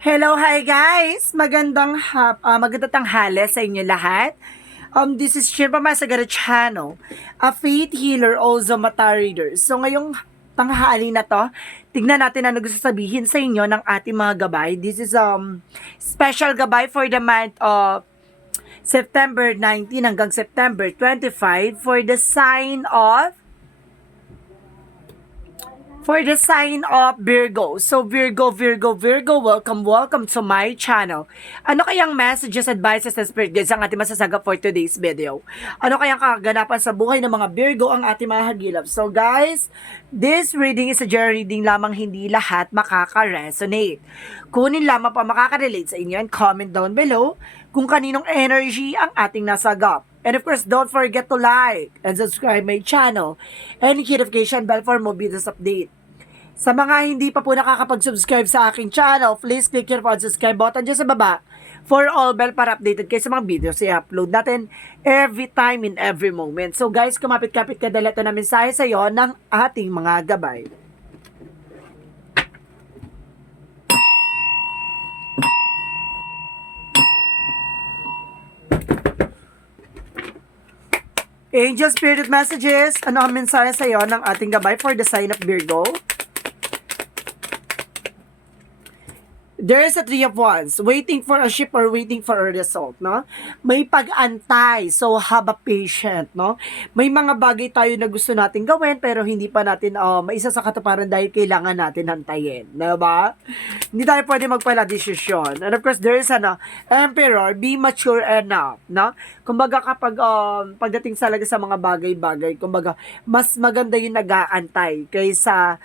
Hello, hi guys! Magandang tanghali sa inyo lahat. This is Shirpa Masagara Channel, a faith healer, also mata reader. So ngayong tanghali na to, tignan natin ano gusto sabihin sa inyo ng ating mga gabay. This is special gabay for the month of September 19 hanggang September 25 for the sign of Virgo. So Virgo, welcome to my channel. Ano kayang messages, advices, and spirit guides ang ating masasagap for today's video? Ano kayang kaganapan sa buhay ng mga Virgo ang ating mga hagilap? So guys, this reading is a general reading lamang, hindi lahat makaka-resonate. Kunin lamang pa makaka-relate sa inyo and comment down below kung kaninong energy ang ating nasagap. And of course, don't forget to like and subscribe my channel and hit notification bell for more videos update. Sa mga hindi pa po nakakapag-subscribe sa aking channel, please click your subscribe button dyan sa baba for all bell para updated kayo sa mga videos i-upload natin every time in every moment. So guys, kumapit-kapit ka dala ito na mensahe sa iyo ng ating mga gabay. Angel Spirit Messages, ano ang mensahe sa iyo ng ating gabay for the sign of Virgo? There is a Three of Wands, waiting for a ship or waiting for a result, no? May pag-antay, so have a patient, no? May mga bagay tayo na gusto natin gawin pero hindi pa natin maisa sa katuparan dahil kailangan natin hantayin, diba? Hindi tayo pwede magpala desisyon. And of course, there is Emperor, be mature enough, no? Kumbaga kapag pagdating talaga sa mga bagay-bagay, kumbaga mas maganda yung nag-aantay kaysa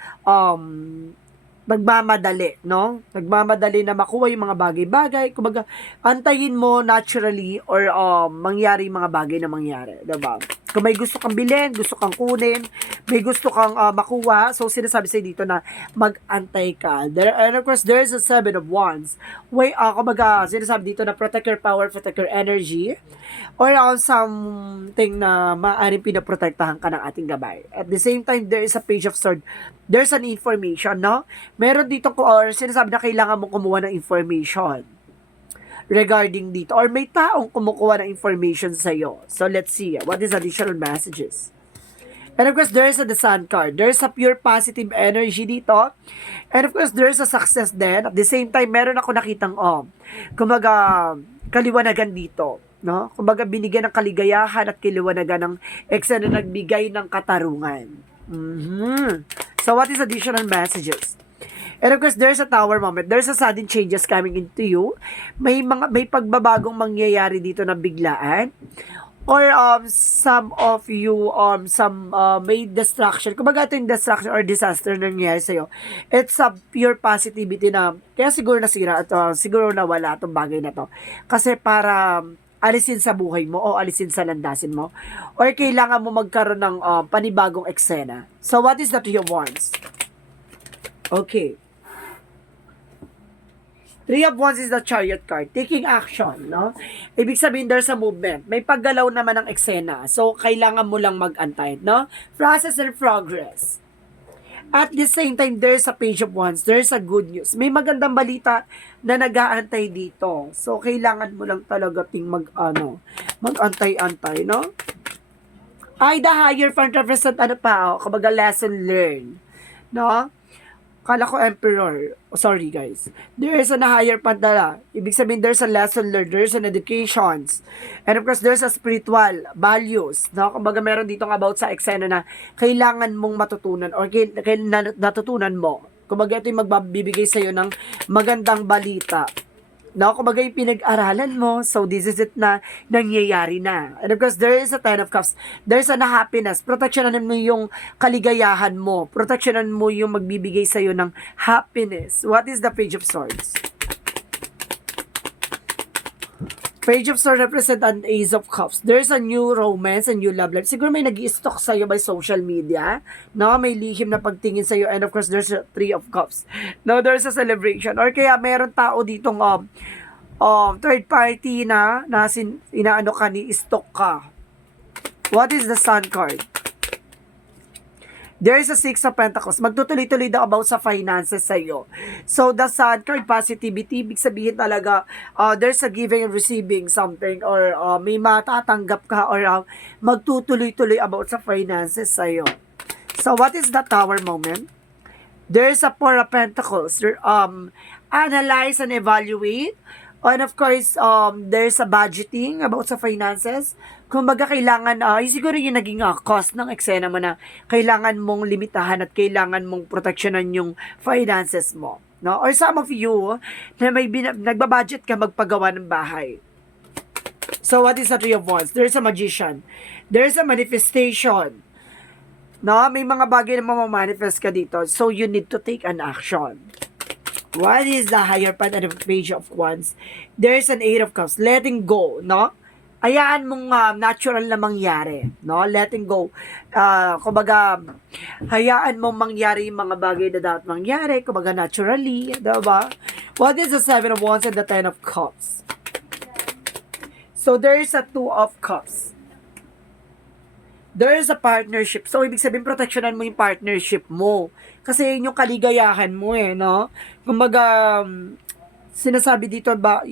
nagmamadali, no? Nagmamadali na makuha yung mga bagay-bagay. Kumbaga, antayin mo naturally or mangyari yung mga bagay na mangyari. Diba? Kung may gusto kang bilhin, gusto kang kunin, may gusto kang makuha, so sinasabi sa'yo dito na mag-antay ka. And of course, there's a Seven of Wands. Kumbaga, sinasabi dito na protect your power, protect your energy, or something na maaaring pinaprotektahan ka ng ating gabay. At the same time, there is a Page of Swords. There's an information, no? Meron dito or sinasabi na kailangan mo kumuha ng information regarding dito. Or may taong kumukuha ng information sa iyo. So, let's see. What is additional messages? And of course, there's the Sun card. There's a pure positive energy dito. And of course, there's a success din. At the same time, meron ako nakitang, kumbaga, kaliwanagan dito. No? Kumbaga, binigyan ng kaligayahan at kaliwanagan ng eksena na nagbigay ng katarungan. So, what is additional messages? And of course, there's a Tower moment. There's a sudden changes coming into you. May pagbabagong mangyayari dito na biglaan. Or some of you may distraction. Kumbaga ito yung distraction or disaster na nangyayari sa'yo. It's a pure positivity na kaya siguro nasira at siguro nawala itong bagay na to. Kasi para alisin sa buhay mo o alisin sa landasin mo. Or kailangan mo magkaroon ng panibagong eksena. So what is the Three of Wands? Okay. Three of Wands is the Chariot card. Taking action, no? Ibig sabihin, there's a movement. May paggalaw naman ng eksena. So, kailangan mo lang mag-antay, no? Process and progress. At the same time, there's a Page of Wands. There's a good news. May magandang balita na nag-aantay dito. So, kailangan mo lang talaga mag-antay-antay, no? Ay, the higher front represent, kumbaga lesson learned, no? Kala ko Emperor. Sorry guys. There is a higher pandala. Ibig sabihin there's a lesson learned, there's an educations. And of course there's a spiritual values. No? Kumbaga meron dito about sa eksena na kailangan mong matutunan or natutunan mo. Kumbaga ito yung magbibigay sa'yo ng magandang balita. No, kumbaga yung pinag-aralan mo, so this is it na nangyayari na. And of course, there is a Ten of Cups. There's a happiness. Proteksyonan mo yung kaligayahan mo. Proteksyonan mo yung magbibigay sa'yo ng happiness. What is the Page of Swords? Page of Swords represent an Ace of Cups. There's a new romance, a new love life. Siguro may nag-i-stalk sa'yo by social media. No, may lihim na pagtingin sa'yo. And of course, there's a Three of Cups. No, there's a celebration. Or kaya meron tao ditong third party na inaano ka ni stalk ka. What is the Sun card? There is a Six of Pentacles. Magtutuloy-tuloy daw about sa finances sa'yo. So, the Sun card, positivity, ibig sabihin talaga, there's a giving and receiving something, or may matatanggap ka, or magtutuloy-tuloy about sa finances sa'yo. So, what is the Tower moment? There's a Four of Pentacles. Analyze and evaluate. And of course, there's a budgeting about sa finances. Kumbaga, kailangan, siguro yung naging cost ng eksena mo na kailangan mong limitahan at kailangan mong proteksyonan yung finances mo. No? Or some of you, na may nagbabudget ka magpagawa ng bahay. So, what is the Three of Wands? There's a Magician. There's a manifestation. No? May mga bagay na mamamanifest ka dito. So, you need to take an action. What is the Hierophant and the Page of Wands? There's an Eight of Cups. Letting go, no? Hayaan mong natural na mangyari, no? Letting go. Kumbaga, hayaan mong mangyari yung mga bagay na dapat mangyari, kumbaga naturally, diba? What is the Seven of Wands and the Ten of Cups? So, there is a Two of Cups. There is a partnership. So, ibig sabihin, proteksyonan mo yung partnership mo. Kasi yun yung kaligayahan mo no? Kumbaga, sinasabi dito ba,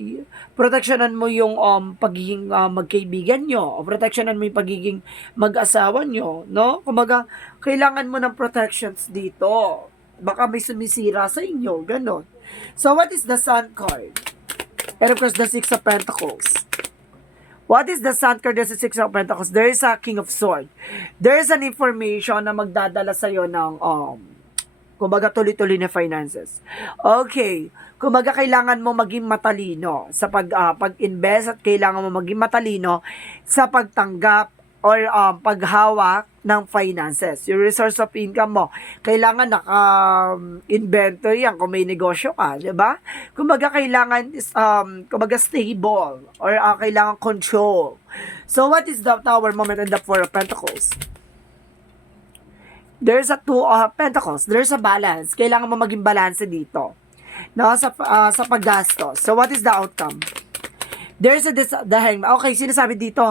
proteksyonan mo yung pagiging magkaibigan nyo, o proteksyonan mo yung pagiging mag-asawa nyo, no? Kumbaga, kailangan mo ng protections dito. Baka may sumisira sa inyo, ganon. So, what is the Sun card? And of course, the Six of Pentacles. What is the Sun card? There's a Six of Pentacles. There is a King of Swords. There is an information na magdadala sa'yo ng, kumbaga, tuloy-tuloy na finances. Okay. Kumbaga, kailangan mo maging matalino sa pag-invest at kailangan mo maging matalino sa pagtanggap or paghawak ng finances. Yung resource of income mo, kailangan naka-inventory yan kung may negosyo ka, di ba? Kumbaga, kailangan kumbaga stable or kailangan control. So, what is the Tower moment and the Four of Pentacles? There's a Two of Pentacles. There's a balance. Kailangan mo maging balance dito. No, sa paggastos. So, what is the outcome? There's the Hangman. Okay, sinasabi dito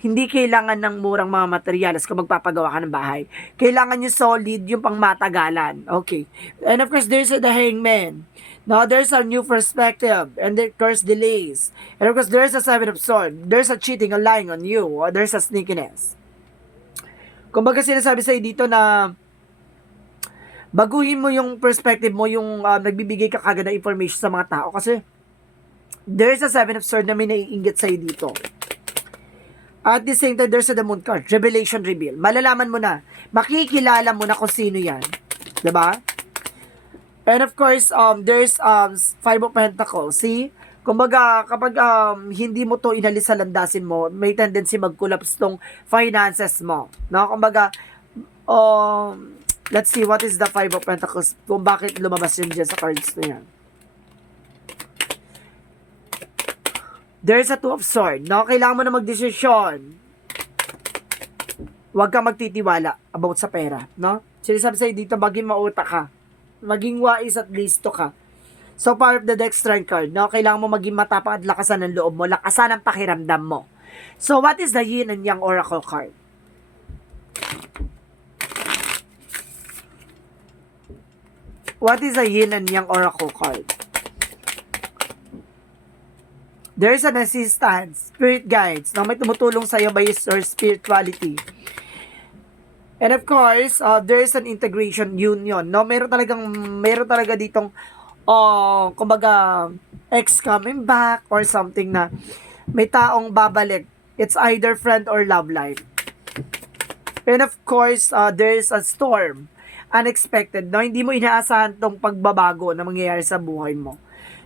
hindi kailangan ng murang mga materyales kung magpapagawa ka ng bahay. Kailangan yung solid, yung pangmatagalan. Okay. And of course, there's the Hangman. Now, there's a new perspective. And of course, delays. And of course, there's a Seven of Swords. There's a cheating, a lying on you. Or there's a sneakiness. Kumbaga, sinasabi sa'yo dito na baguhin mo yung perspective mo, yung nagbibigay ka kagad na information sa mga tao. Kasi, there's a Seven of Swords na may naiinggit sa'yo dito. At the same time, there's a the Moon card. Revelation, reveal. Malalaman mo na. Makikilala mo na kung sino yan. Diba? And of course, there's Five of Pentacles. See? Kumbaga, kapag hindi mo to inalis sa landasin mo, may tendency mag-collapse tong finances mo. No? Kumbaga, let's see, what is the Five of Pentacles? Kung bakit lumabas yun dyan sa cards na yan. There's a Two of Swords. No? Kailangan mo na magdesisyon. Huwag kang magtitiwala about sa pera. No? Sinasabi sa'yo dito, maging mautak ka. Maging wais at listo ka. So, part of the deck strength card. No? Kailangan mo maging matapang at lakasan ng loob mo. Lakasan ang pakiramdam mo. So, what is the Yin and Yang Oracle card? What is the Yin and Yang Oracle card? There is an assistance, spirit guides, na may tumutulong sa'yo by your spirituality. And of course, there is an integration union. No, meron talaga ditong, kumbaga, ex coming back or something na may taong babalik. It's either friend or love life. And of course, there is a storm, unexpected. No, hindi mo inaasahan tong pagbabago na mangyayari sa buhay mo.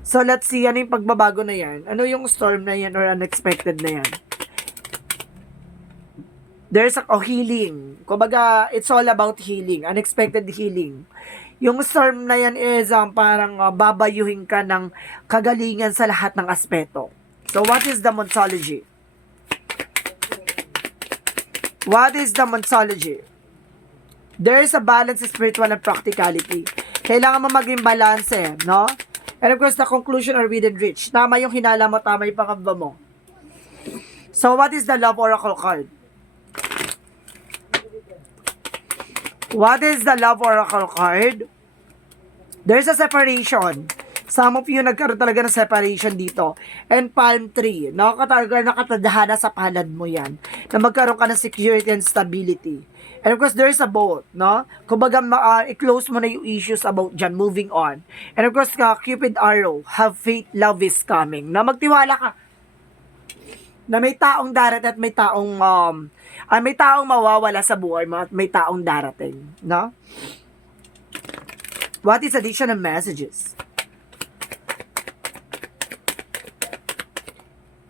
So, let's see, ano yung pagbabago na yan? Ano yung storm na yan or unexpected na yan? There's a healing. Kumbaga, it's all about healing. Unexpected healing. Yung storm na yan is parang babayuhin ka ng kagalingan sa lahat ng aspeto. So, what is the Monsology? What is the Monsology? There is a balance, spiritual and practicality. Kailangan mo maging balance, no? And of course, the conclusion or within reach. Tama yung hinala mo, tama yung pangamba mo. So, what is the Love Oracle card? What is the love oracle card? There's a separation. Some of you nagkaroon talaga ng separation dito. And palm tree. No? Talaga nakatadhana sa palad mo yan. Na magkaroon ka ng security and stability. And of course, there's a boat. No? Kumbaga, i-close mo na yung issues about dyan. Moving on. And of course, Cupid arrow. Have faith, love is coming. Na magtiwala ka. Na may taong darating at may taong mawawala sa buhay mo at may taong darating. No? What is additional messages?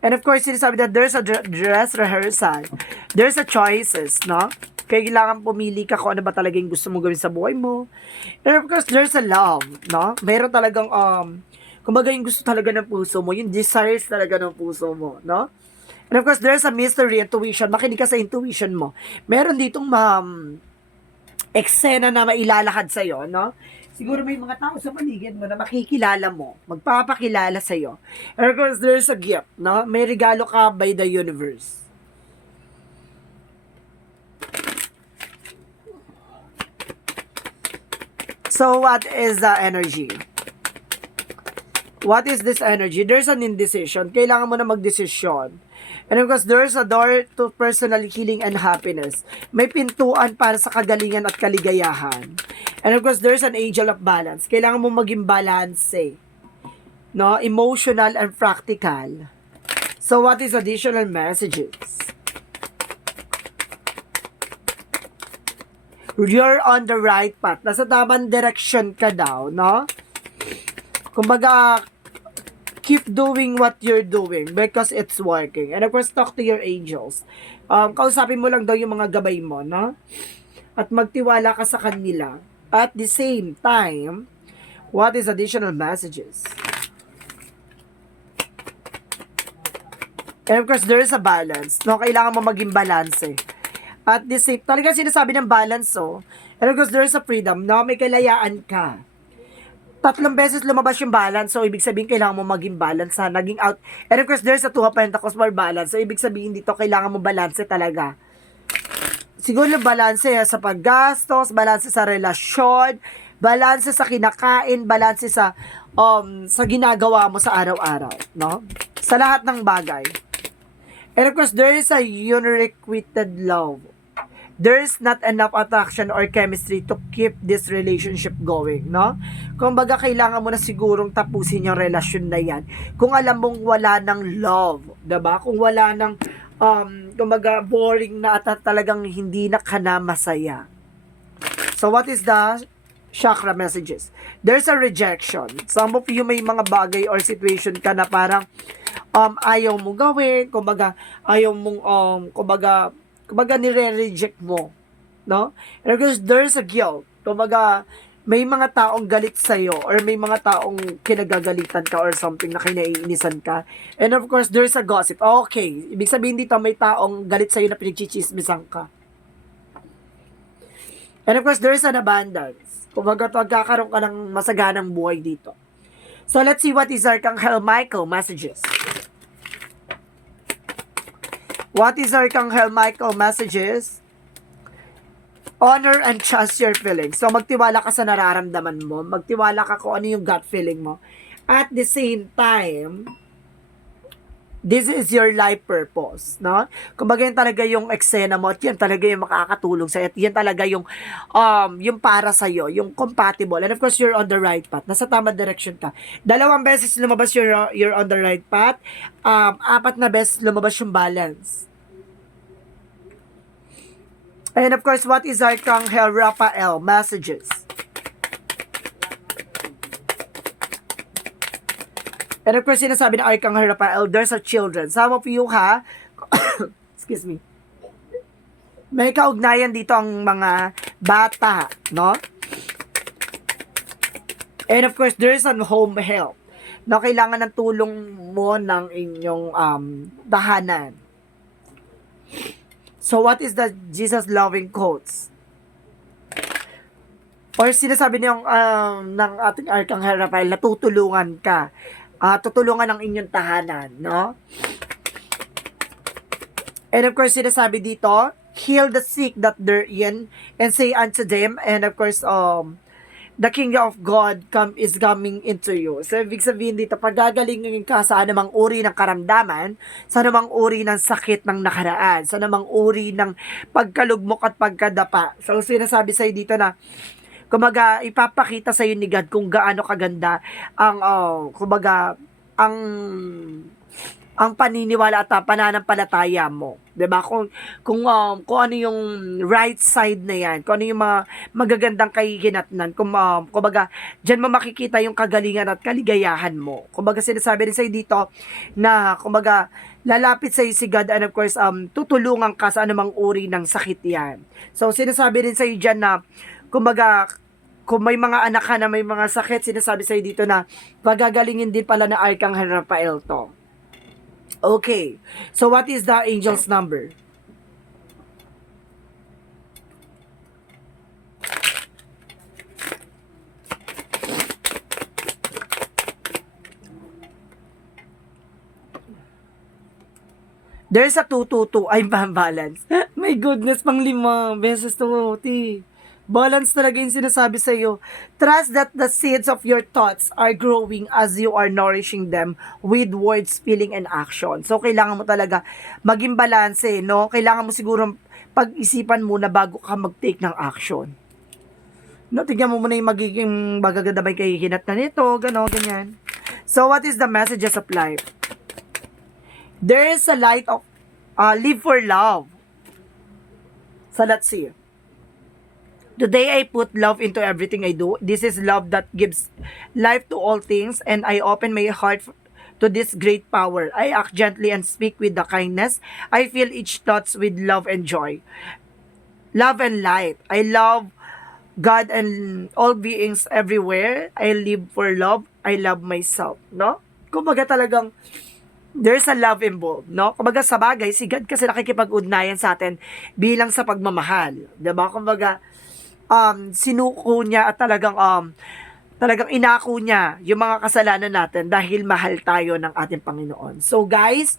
And of course, sinasabi that there's a dress rehearsal. There's a choices, no? Kailangan pumili ka kung ano ba talaga yung gusto mo gawin sa buhay mo. And of course, there's a love, no? Mayroon talagang, kumbaga yung gusto talaga ng puso mo, yung desires talaga ng puso mo, no? And of course, there's a mystery, intuition. Makinig ka sa intuition mo. Meron ditong eksena na mailalakad sa'yo, no? Siguro may mga tao sa paligid mo na makikilala mo, magpapakilala sa'yo. And of course, there's a gift, no? May regalo ka by the universe. So, what is the energy? What is this energy? There's an indecision. Kailangan mo na magdesisyon. And of course, there's a door to personal healing and happiness. May pintuan para sa kagalingan at kaligayahan. And of course, there's an angel of balance. Kailangan mo maging balance, no? Emotional and practical. So, what is additional messages? You're on the right path. Nasa tamang direction ka daw, no? Kumbaga, keep doing what you're doing because it's working. And of course, talk to your angels. Kausapin mo lang daw yung mga gabay mo, no? At magtiwala ka sa kanila. At the same time, what is additional messages? And of course, there is a balance. No, kailangan mo maging balance At the same, talaga sinasabi ng balance, And of course, there is a freedom. No, may kalayaan ka. 3 beses lumabas yung balance. So, ibig sabihin, kailangan mo maging balance naging out. And of course, there's a 2 of Pentacles more balance. So, ibig sabihin dito, kailangan mo balance talaga. Siguro balanse sa paggastos, balanse sa relasyon, balanse sa kinakain, balanse sa ginagawa mo sa araw-araw, no? Sa lahat ng bagay. And of course, there is a unrequited love. There is not enough attraction or chemistry to keep this relationship going, no? Kung baga, kailangan mo na sigurong tapusin yung relasyon na yan. Kung alam mong wala ng love, diba? Kung wala ng kumbaga boring na at talagang hindi na ka na masaya. So what is the chakra messages? There's a rejection. Some of you may mga bagay or situation ka na parang ayaw mong gawin, kumbaga ayaw mong kumbaga nire-reject mo, no? And of course, there's a guilt. Kumbaga may mga taong galit sa'yo or may mga taong kinagagalitan ka or something na kinaiinisan ka. And of course, there's a gossip. Okay, ibig sabihin dito may taong galit sa'yo na pinagchichismisan ka. And of course, there's an abundance. Kumbaga, magkakaroon ka ng masaganang buhay dito. So, let's see what is Archangel Michael messages. What is Archangel Michael messages? Honor and trust your feelings. So, magtiwala ka sa nararamdaman mo. Magtiwala ka kung ano yung gut feeling mo. At the same time, this is your life purpose, no? Kumbaga yan talaga yung eksena mo at yan talaga yung makakatulong sa'yo at yan talaga yung para sa'yo, yung compatible. And of course, you're on the right path. Nasa tamang direction ka. 2 beses lumabas you're on the right path. 4 na beses lumabas yung balance. And of course, what is Archangel Raphael messages? And of course, sinasabi ng Archangel Raphael, there's a children. Some of you, excuse me, may kaugnayan dito ang mga bata, no? And of course, there's a home help. No, kailangan ng tulong mo ng inyong tahanan. So, what is the Jesus loving quotes? Or sinasabi niyong ng ating Archangel Raphael na tutulungan ka. Tutulungan ang inyong tahanan, no? And of course, sinasabi dito, heal the sick that they're in, and say unto them, and of course, the kingdom of God is coming into you. So, ibig sabihin dito, pagagalingin ka sa anumang uri ng karamdaman, sa anumang uri ng sakit ng nakaraan, sa anumang uri ng pagkalugmok at pagkadapa. So, sinasabi sa'yo dito na, kumaga, ipapakita sa'yo ni God kung gaano kaganda ang, kumaga, ang paniniwala at pananampalataya mo. 'Di ba? Kung ano yung right side na 'yan, kung ano yung mga magagandang kahihinatnan, kumbaga diyan mo makikita yung kagalingan at kaligayahan mo. Kumbaga sinasabi rin sa'yo dito na kumbaga lalapit sa'yo si God, and of course tutulungan ka sa anumang uri ng sakit 'yan. So sinasabi rin sa'yo diyan na kumbaga kung may mga anak ka na may mga sakit, sinasabi sa'yo dito na pagagalingin din pala na Arkanghel Rafael to. Okay. So what is the angel's number? There's a 222. Ay, balance. My goodness, pang 5 beses to, ti. Balance talaga yung sinasabi sa iyo. Trust that the seeds of your thoughts are growing as you are nourishing them with words, feeling, and action. So, kailangan mo talaga maging balanse, no? Kailangan mo siguro pag-isipan muna bago ka mag-take ng action. No, tignan mo muna yung magiging magaganda ba yung kahihinat na nito, gano'n, ganyan. So, what is the messages of life? There is a light of live for love. So, let's see. Today, I put love into everything I do. This is love that gives life to all things, and I open my heart to this great power. I act gently and speak with the kindness. I fill each thoughts with love and joy. Love and light. I love God and all beings everywhere. I live for love. I love myself. No? Kumbaga talagang there's a love involved, no? Kumbaga sa bagay, si God kasi nakikipag-ugnayan sa atin bilang sa pagmamahal. Diba? Kumbaga, sinuko niya at talagang inako niya yung mga kasalanan natin dahil mahal tayo ng ating Panginoon. So guys,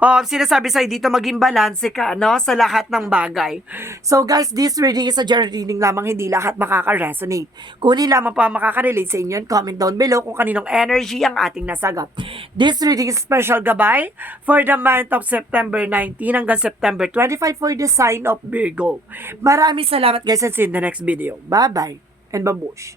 sinasabi sa'yo dito maging balanse ka, no, sa lahat ng bagay. So guys, this reading is a general reading lamang, hindi lahat makaka-resonate. Kung hindi lamang pa makaka-relate sa inyo, comment down below kung kaninong energy ang ating nasagap. This reading is special gabay for the month of September 19 hanggang September 25 for the sign of Virgo. Maraming salamat guys, and see you in the next video. Bye-bye and babush!